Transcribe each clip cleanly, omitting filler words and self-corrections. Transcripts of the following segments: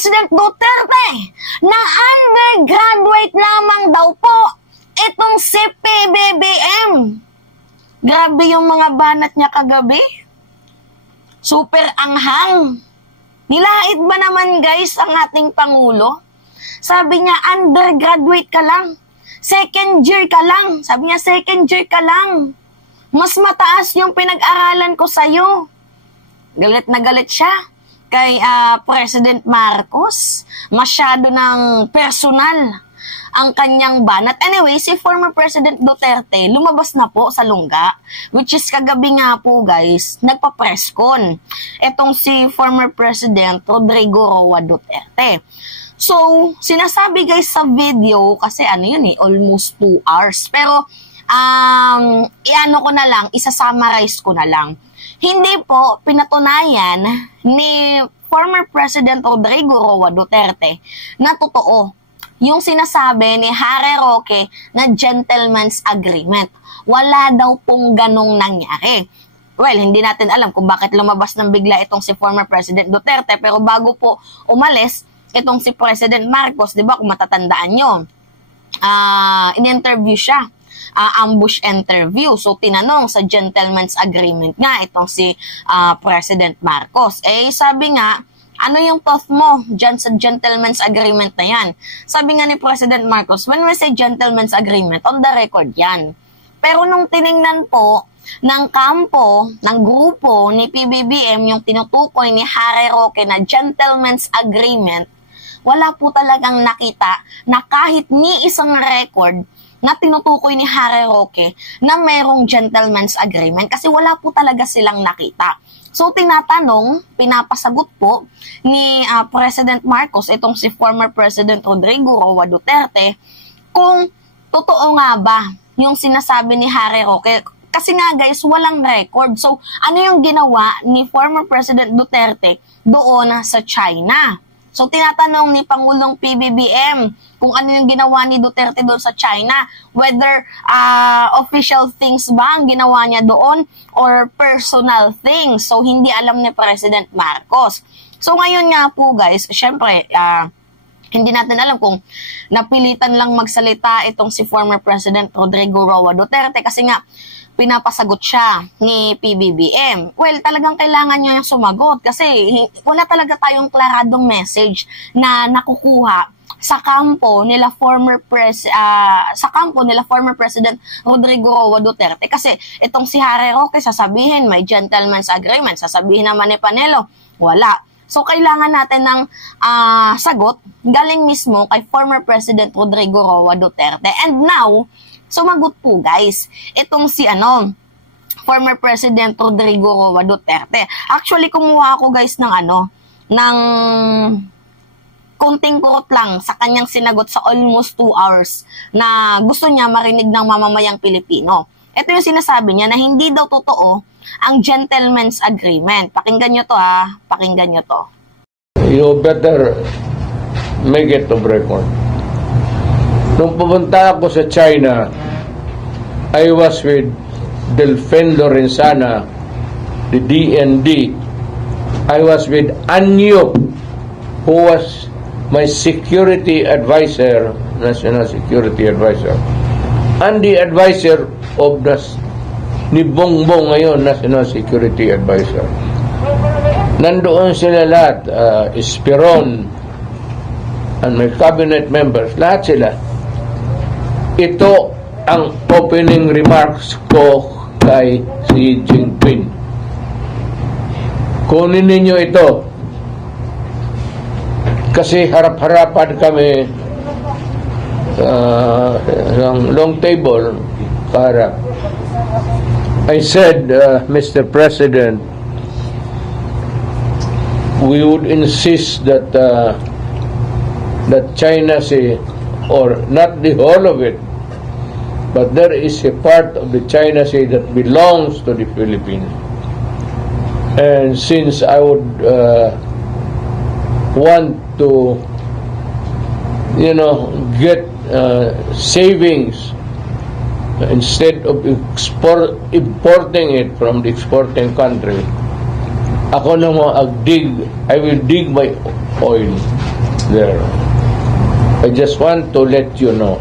President Duterte na undergraduate lamang daw po itong si PBBM. Grabe yung mga banat niya kagabi. Super anghang. Nilait ba naman guys ang ating Pangulo? Sabi niya, undergraduate ka lang. Second year ka lang. Sabi niya, second year ka lang. Mas mataas yung pinag-aralan ko sa'yo. Galit na galit siya kay President Marcos. Masyado ng personal ang kanyang banat. Anyway, si former President Duterte lumabas na po sa lungga, which is kagabi nga po guys, nagpa-press con. Etong si former President Rodrigo Roa Duterte. So, sinasabi guys sa video, kasi ano yun almost 2 hours. Pero, iano ko na lang, isa-summarize ko na lang. Hindi po pinatunayan ni former President Rodrigo Roa Duterte na totoo yung sinasabi ni Harry Roque na gentleman's agreement. Wala daw pong ganong nangyari. Well, hindi natin alam kung bakit lumabas ng bigla itong si former President Duterte, pero bago po umalis, itong si President Marcos, di ba, kung matatandaan nyo, in-interview siya, ambush interview. So, tinanong sa gentleman's agreement nga itong si President Marcos. Eh, sabi nga, ano yung thought mo dyan sa gentleman's agreement na yan? Sabi nga ni President Marcos, when we say gentleman's agreement, on the record yan. Pero nung tiningnan po ng kampo, ng grupo ni PBBM, yung tinutukoy ni Harry Roque na gentleman's agreement, wala po talagang nakita na kahit ni isang record na tinutukoy ni Harry Roque na merong gentleman's agreement kasi wala po talaga silang nakita. So, tinatanong, pinapasagot po ni President Marcos, itong si former President Rodrigo Roa Duterte, kung totoo nga ba yung sinasabi ni Harry Roque. Kasi nga guys, walang record. So, ano yung ginawa ni former President Duterte doon sa China? So, tinatanong ni Pangulong PBBM kung ano yung ginawa ni Duterte doon sa China, whether official things ba ang ginawa niya doon or personal things. So, hindi alam ni President Marcos. So, ngayon nga po guys, syempre, hindi natin alam kung napilitan lang magsalita itong si former President Rodrigo Roa Duterte kasi nga, pinapasagot siya ni PBBM. Well, talagang kailangan niya yung sumagot kasi wala talaga tayong klaradong message na nakukuha sa kampo nila former President Rodrigo Roa Duterte kasi itong si Harry Roque sasabihin may gentleman's agreement, sasabihin naman ni Panelo, wala. So, kailangan natin ng sagot galing mismo kay former President Rodrigo Roa Duterte. And now, sumagot po guys, itong si former President Rodrigo Roa Duterte. Actually, kumuha ako guys ng konting kurot lang sa kanyang sinagot sa almost 2 hours na gusto niya marinig ng mamamayang Pilipino. Ito yung sinasabi niya na hindi daw totoo ang gentleman's agreement. Pakinggan nyo to pakinggan nyo to. You better make it of record. Nung pumunta ako sa China, I was with Delfendo Renzana, the DND. I was with Anyo, who was my security advisor, national security advisor, and the advisor of ni Bongbong ngayon, national security advisor. Nandoon sila lahat, Esperon, and my cabinet members, lahat sila. Ito ang opening remarks ko kay Xi Jinping. Kunin ninyo ito kasi harap-harapan kami sa long table para I said, Mr. President, we would insist that that China Sea, or not the whole of it, but there is a part of the China Sea that belongs to the Philippines. And since I would want to, get savings instead of importing it from the exporting country, I will dig my oil. there. I just want to let you know.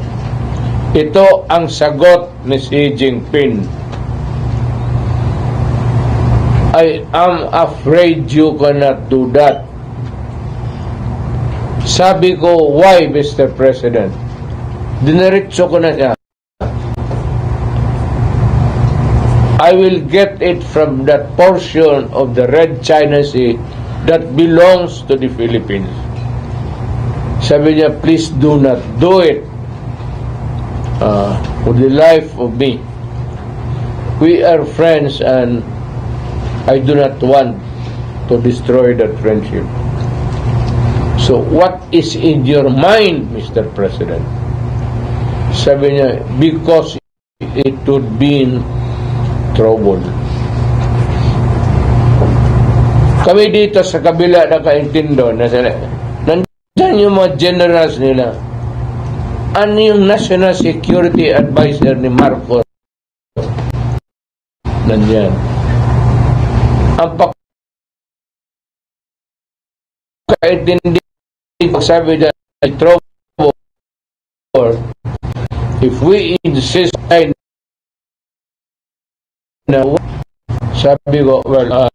Ito ang sagot ni Xi Jinping. I am afraid you cannot do that. Sabi ko, why, Mr. President? Diniretso ko na siya. I will get it from that portion of the Red China Sea that belongs to the Philippines. Sabi niya, please do not do it. For the life of me. We are friends and I do not want to destroy that friendship. So what is in your mind, Mr. President? Sabi niya, because it would be in trouble. Kami dito sa kabila nakaintindo na sila. Nandyan yung mga generals nila. Ano yung National Security Advisor ni Marcos? Nandyan. Ang pagkaintindi, sabi na, trouble, if we insist na, sabi ko, well,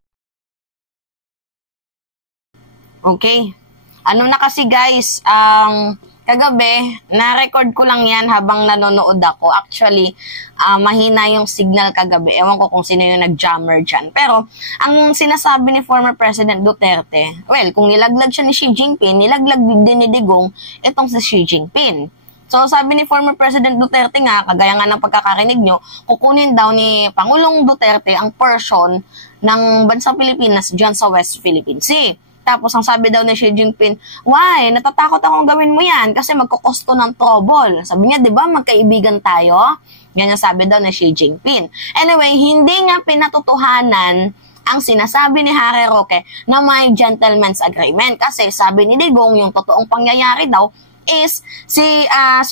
okay. Ano na kasi guys, kagabi, na-record ko lang yan habang nanonood ako. Actually, mahina yung signal kagabi. Ewan ko kung sino yung nag-jammer dyan. Pero, ang sinasabi ni former President Duterte, well, kung nilaglag siya ni Xi Jinping, nilaglag din ni Digong itong si Xi Jinping. So, sabi ni former President Duterte nga, kagaya nga ng pagkakarinig nyo, kukunin daw ni Pangulong Duterte ang portion ng bansang Pilipinas dyan sa West Philippine Sea. Tapos, ang sabi daw ni Xi Jinping, why? Natatakot akong gawin mo yan kasi magkukosto ng trouble. Sabi niya, di ba, magkaibigan tayo? Ganyan sabi daw ni Xi Jinping. Anyway, hindi nga pinatutuhanan ang sinasabi ni Harry Roque na may gentleman's agreement. Kasi sabi ni Digong, yung totoong pangyayari daw is si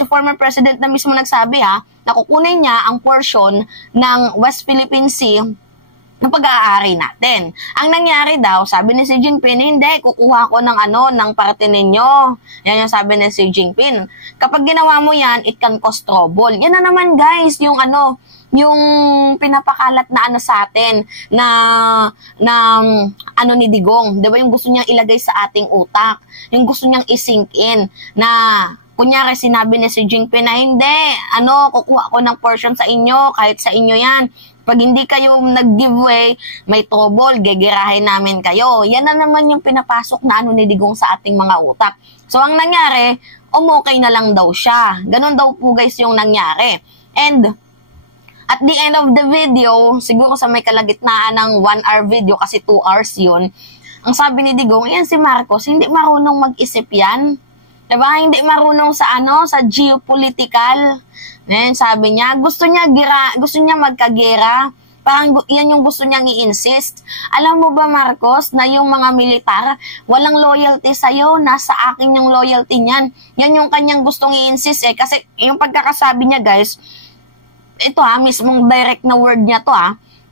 former president na mismo nagsabi na kukunin niya ang portion ng West Philippine Sea ng pag-aari natin. Ang nangyari daw, sabi ni Xi Jinping, hindi, kukuha ko ng parte ninyo. Yan yung sabi ni Xi Jinping. Kapag ginawa mo yan, it can cause trouble. Yan na naman guys, yung pinapakalat na sa atin na ni Digong. Diba yung gusto niyang ilagay sa ating utak? Yung gusto niyang isink in na kunyari sinabi ni Xi Jinping na hindi, kukuha ko ng portion sa inyo, kahit sa inyo yan. Pag hindi kayo nag-giveaway, may trouble, gegerahin namin kayo. Yan na naman yung pinapasok na ni Digong sa ating mga utak. So, ang nangyari, umukay na lang daw siya. Ganon daw po guys yung nangyari. And, at the end of the video, siguro sa may kalagitnaan ng 1 hour video, kasi 2 hours yun, ang sabi ni Digong, yan si Marcos, hindi marunong mag-isip yan. Diba? Hindi marunong sa geopolitical. Then, sabi niya, gusto niya magkagera. Parang yan yung gusto niyang i-insist. Alam mo ba, Marcos, na yung mga militar, walang loyalty sa'yo, nasa akin yung loyalty niyan. Yan yung kanyang gustong i-insist Kasi yung pagkakasabi niya, guys, ito mismong direct na word niya to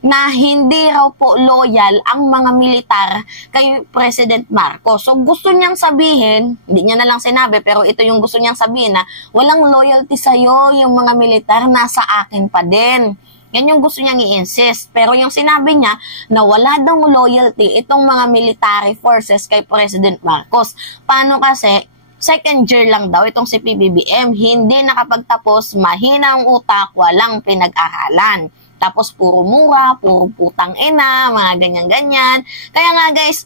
na hindi raw po loyal ang mga militar kay President Marcos. So gusto niyang sabihin, hindi niya na lang sinabi, pero ito yung gusto niyang sabihin na walang loyalty sa'yo, yung mga militar nasa akin pa din. Yan yung gusto niyang i-insist. Pero yung sinabi niya na wala daw loyalty itong mga military forces kay President Marcos. Paano kasi? Second year lang daw itong si PBBM, hindi nakapagtapos, mahina ang utak, walang pinag-aralan. Tapos puro mura, puro putang ina, mga ganyan-ganyan. Kaya nga guys,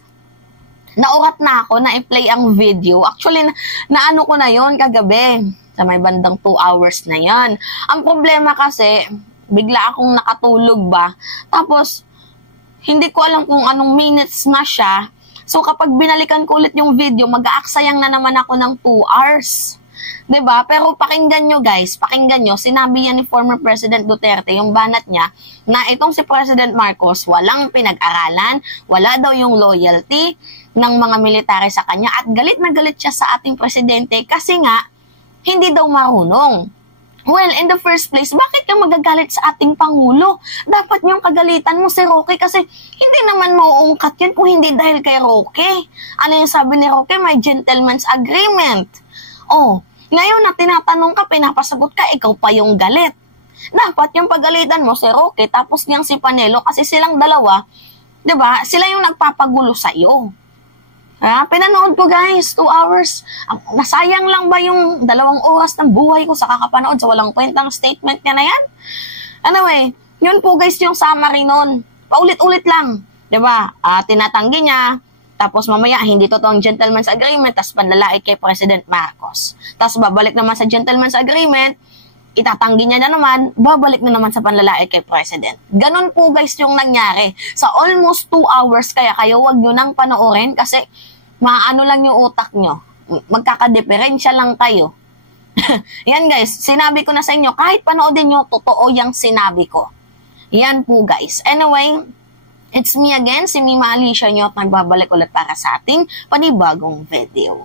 naurat na ako na i-play ang video. Actually, naano ko na yon kagabi. Sa may bandang 2 hours na yan. Ang problema kasi, bigla akong nakatulog ba. Tapos, hindi ko alam kung anong minutes na siya. So, kapag binalikan ko ulit yung video, mag-aaksayang na naman ako ng 2 hours. 'Di ba? Pero pakinggan nyo guys, sinabi yan ni former President Duterte, yung banat niya, na itong si President Marcos, walang pinag-aralan, wala daw yung loyalty ng mga military sa kanya, at galit na galit siya sa ating presidente kasi nga, hindi daw marunong. Well, in the first place, bakit ka magagalit sa ating Pangulo? Dapat niyong kagalitan mo si Roque kasi hindi naman mauungkat yun kung hindi dahil kay Roque. Ano yung sabi ni Roque? May gentleman's agreement. Oh, ngayon na tinatanong ka, pinapasagot ka, ikaw pa yung galit. Dapat yung pagalitan mo si Roque tapos niyang si Panelo kasi silang dalawa, 'di ba? Sila yung nagpapagulo sa iyo. Ha? Pinanood ko guys, 2 hours. Nasayang lang ba yung 2 oras ng buhay ko sa kakapanood sa walang kwentang statement niya na yan? Anyway, yun po guys yung summary nun. Paulit-ulit lang. 'Di ba? Tinatanggi niya, tapos mamaya hindi totoong gentleman's agreement, tapos panlalait kay President Marcos. Tapos babalik naman sa gentleman's agreement, itatanggi niya na naman, babalik na naman sa panlalait kay President. Ganon po guys yung nangyari. Sa almost 2 hours, kaya kayo wag nyo nang panoorin kasi maano lang yung utak nyo. Magkakadeferensya lang kayo. Yan guys, sinabi ko na sa inyo, kahit panoodin nyo, totoo yung sinabi ko. Yan po guys. Anyway, it's me again, si Mima Alicia nyo at nagbabalik ulit para sa ating panibagong video.